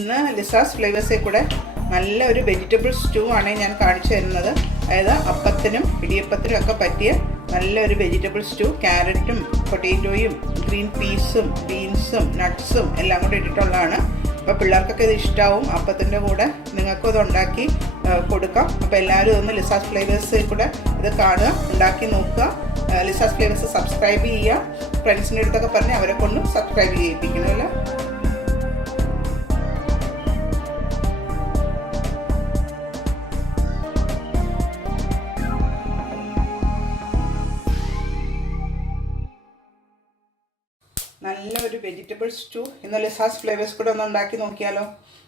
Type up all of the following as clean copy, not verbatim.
ഇന്ന് ലിസാസ് ഫ്ലേവേഴ്സിൽ കൂടെ നല്ലൊരു വെജിറ്റബിൾ സ്റ്റൂ ആണ് ഞാൻ കാണിച്ചു തരുന്നത്. അതായത് അപ്പത്തിനും ഇടിയപ്പത്തിനും ഒക്കെ പറ്റിയ നല്ലൊരു വെജിറ്റബിൾ സ്റ്റൂ. ക്യാരറ്റും പൊട്ടാറ്റോയും ഗ്രീൻ പീസും ബീൻസും നട്ട്സും എല്ലാം കൂടെ ഇട്ടിട്ടുള്ളതാണ്. അപ്പോൾ പിള്ളേർക്കൊക്കെ ഇത് ഇഷ്ടമാവും. അപ്പത്തിൻ്റെ കൂടെ നിങ്ങൾക്കും ഇത് ഉണ്ടാക്കി കൊടുക്കാം. അപ്പോൾ എല്ലാവരും ഒന്ന് ലിസാസ് ഫ്ലേവേഴ്സിൽ കൂടെ ഇത് കാണുക, ഉണ്ടാക്കി നോക്കുക. ലിസാസ് ഫ്ലേവേഴ്സ് സബ്സ്ക്രൈബ് ചെയ്യുക. ഫ്രണ്ട്സിൻ്റെ അടുത്തൊക്കെ പറഞ്ഞ് അവരെ കൊണ്ടും സബ്സ്ക്രൈബ് ചെയ്യിപ്പിക്കണമല്ലോ. നല്ലൊരു വെജിറ്റബിൾ സ്റ്റൂ ഇന്ന് ലിസാസ് ഫ്ലേവേഴ്സ് കൂടെ ഒന്ന് ഉണ്ടാക്കി നോക്കിയാലോ.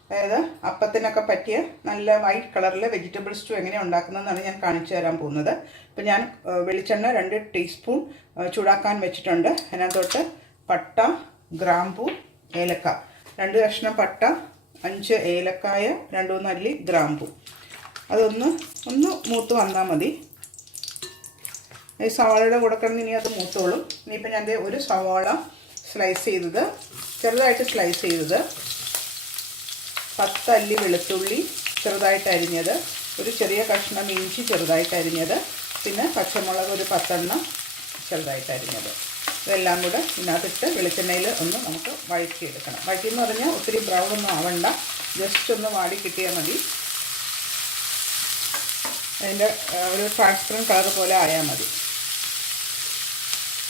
അതായത് അപ്പത്തിനൊക്കെ പറ്റിയ നല്ല വൈറ്റ് കളറിലെ വെജിറ്റബിൾ സ്റ്റൂ എങ്ങനെയാണ് ഉണ്ടാക്കുന്നതെന്നാണ് ഞാൻ കാണിച്ചു തരാൻ പോകുന്നത്. ഇപ്പോൾ ഞാൻ വെളിച്ചെണ്ണ 2 ടീസ്പൂൺ ചൂടാക്കാൻ വെച്ചിട്ടുണ്ട്. അതിനകത്തോട്ട് പട്ട, ഗ്രാമ്പൂ, ഏലക്ക, 2 കഷ്ണം പട്ട, 5 ഏലക്കായ, 2-3 അല്ലി ഗ്രാമ്പൂ. അതൊന്ന് മൂത്ത് വന്നാൽ മതി. ഈ സവാളയുടെ കൂടെ കിടന്ന് ഇനി അത് മൂത്തോളും. ഇനിയിപ്പോൾ ഞാൻ ഒരു സവാള സ്ലൈസ് ചെയ്തത്, ചെറുതായിട്ട് സ്ലൈസ് ചെയ്തത്, 10 അല്ലി വെളുത്തുള്ളി ചെറുതായിട്ട് അരിഞ്ഞത്, ഒരു ചെറിയ കഷ്ണം ഇഞ്ചി ചെറുതായിട്ട് അരിഞ്ഞത്, പിന്നെ പച്ചമുളക് ഒരു 10 ചെറുതായിട്ട് അരിഞ്ഞത്. ഇതെല്ലാം കൂടെ ഇതിനകത്തിട്ട് വെളിച്ചെണ്ണയിൽ ഒന്ന് നമുക്ക് വഴറ്റിയെടുക്കണം. വഴറ്റിയെന്ന് പറഞ്ഞാൽ ഒത്തിരി ബ്രൗൺ ഒന്നും ആവണ്ട, ജസ്റ്റ് ഒന്ന് വാടി കിട്ടിയാൽ മതി. അതിൻ്റെ ഒരു ട്രാൻസ്പെറൻറ്റ് കളർ പോലെ ആയാൽ മതി.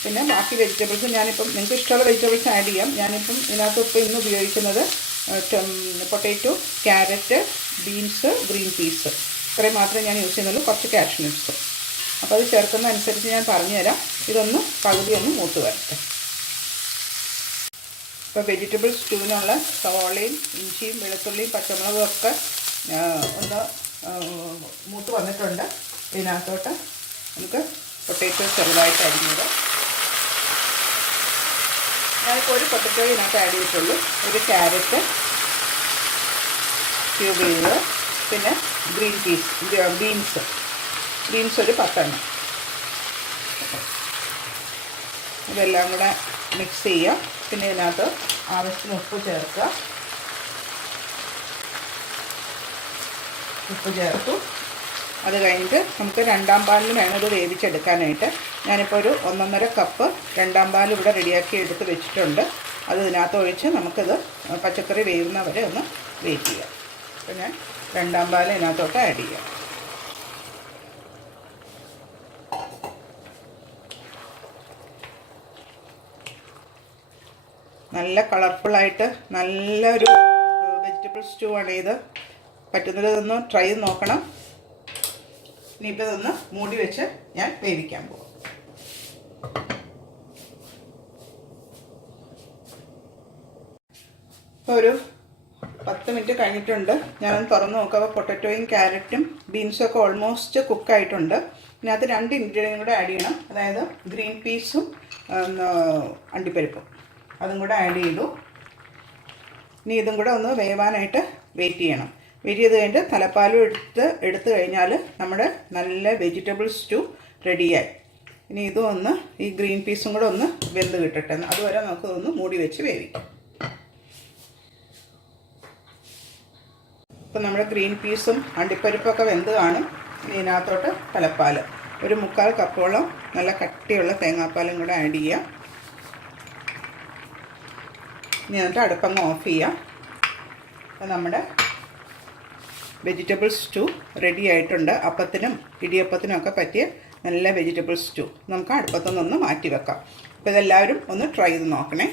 പിന്നെ ബാക്കി വെജിറ്റബിൾസ് ഞാനിപ്പം നിങ്ങൾക്ക് ഇഷ്ടമുള്ള വെജിറ്റബിൾസ് ആഡ് ചെയ്യാം. ഞാനിപ്പം ഇതിനകത്ത് ഇന്ന് ഉപയോഗിക്കുന്നത് potato, carrot, beans, green peas, ഇത്രയും മാത്രമേ ഞാൻ യൂസ് ചെയ്യുന്നുള്ളൂ. കുറച്ച് കാഷ്യൂ നട്ട്സ്. അപ്പോൾ അത് ചേർക്കുന്ന അനുസരിച്ച് ഞാൻ പറഞ്ഞുതരാം. ഇതൊന്ന് പകുതി ഒന്ന് മൂത്ത് വരട്ടെ. ഇപ്പോൾ വെജിറ്റബിൾ സ്റ്റൂവിനുള്ള സവാളയും ഇഞ്ചിയും വെളുത്തുള്ളിയും പച്ചമുളകും ഒക്കെ ഒന്ന് മൂത്ത് വന്നിട്ടുണ്ട്. ഇതിനകത്തോട്ട് നമുക്ക് പൊട്ടാറ്റോ ചെറുതായിട്ട് അരിഞ്ഞത്, ഞാനിപ്പോൾ ഒരു പൊട്ടാറ്റോ ഇതിനകത്ത് ആഡ് ചെയ്തിട്ടുള്ളൂ. ഒരു ക്യാരറ്റ് ക്യൂബ് ചെയ്തത്, പിന്നെ ഗ്രീൻ ബീൻസ് ഒരു 10. ഇതെല്ലാം കൂടെ മിക്സ് ചെയ്യുക. പിന്നെ ഇതിനകത്ത് ആവശ്യത്തിന് ഉപ്പ് ചേർക്കുക. ഉപ്പ് ചേർത്തു. അത് കഴിഞ്ഞിട്ട് നമുക്ക് 2ാം പാലിൽ വേണം ഇത് വേവിച്ചെടുക്കാനായിട്ട്. ഞാനിപ്പോൾ ഒരു 1.5 കപ്പ് 2ാം പാൽ ഇവിടെ റെഡിയാക്കി എടുത്ത് വെച്ചിട്ടുണ്ട്. അത് ഇതിനകത്ത് ഒഴിച്ച് നമുക്കിത് പച്ചക്കറി വേവുന്നവരെ ഒന്ന് വെയിറ്റ് ചെയ്യാം. അപ്പോൾ ഞാൻ 2ാം പാൽ ഇതിനകത്തോട്ട് ആഡ് ചെയ്യാം. നല്ല കളർഫുള്ളായിട്ട് നല്ലൊരു വെജിറ്റബിൾ സ്റ്റൂ ആണ് ഇത്. പറ്റുന്നതൊന്ന് ട്രൈ ചെയ്ത് നോക്കണം. ഇനിയിപ്പോൾ ഇതൊന്ന് മൂടി വെച്ച് ഞാൻ വേവിക്കാൻ പോകും. ഇപ്പോൾ ഒരു 10 മിനിറ്റ് കഴിഞ്ഞിട്ടുണ്ട്. ഞാനൊന്ന് തുറന്ന് നോക്കുമ്പോൾ പൊട്ടാറ്റോയും ക്യാരറ്റും ബീൻസും ഒക്കെ ഓൾമോസ്റ്റ് കുക്കായിട്ടുണ്ട്. ഇതിനകത്ത് 2 ഇൻഗ്രീഡിയൻറ്റും കൂടെ ആഡ് ചെയ്യണം. അതായത് ഗ്രീൻ പീസും അണ്ടിപ്പരിപ്പും അതും കൂടെ ആഡ് ചെയ്തു. ഇനി ഇതും കൂടെ ഒന്ന് വേവാനായിട്ട് വെയിറ്റ് ചെയ്യണം. വെയിറ്റ് ചെയ്ത് കഴിഞ്ഞിട്ട് തലപ്പാലും എടുത്ത് കഴിഞ്ഞാൽ നമ്മുടെ നല്ല വെജിറ്റബിൾ സ്റ്റൂ റെഡിയായി. ഇനി ഇതും ഒന്ന് ഈ ഗ്രീൻ പീസും കൂടെ ഒന്ന് വെന്ത് കിട്ടട്ടെ. അതുവരെ നമുക്കിതൊന്ന് മൂടി വെച്ച് വേവിക്കാം. ഇപ്പം നമ്മുടെ ഗ്രീൻ പീസും അണ്ടിപ്പരിപ്പൊക്കെ വെന്ത് കാണും. ഇനി ഇതിനകത്തോട്ട് തലപ്പാൽ ഒരു 3/4 കപ്പോളം നല്ല കട്ടിയുള്ള തേങ്ങാപ്പാലും കൂടെ ആഡ് ചെയ്യാം. ഇനി എന്നിട്ട് അടുപ്പങ്ങ് ഓഫ് ചെയ്യാം. അപ്പം നമ്മുടെ വെജിറ്റബിൾ സ്റ്റൂ റെഡി ആയിട്ടുണ്ട്. അപ്പത്തിനും ഇടിയപ്പത്തിനും ഒക്കെ പറ്റിയ നല്ല വെജിറ്റബിൾ സ്റ്റൂ നമുക്ക് അടുപ്പത്തുനിന്നൊന്ന് മാറ്റി വെക്കാം. അപ്പോൾ ഇതെല്ലാവരും ഒന്ന് ട്രൈ ചെയ്ത് നോക്കണേ.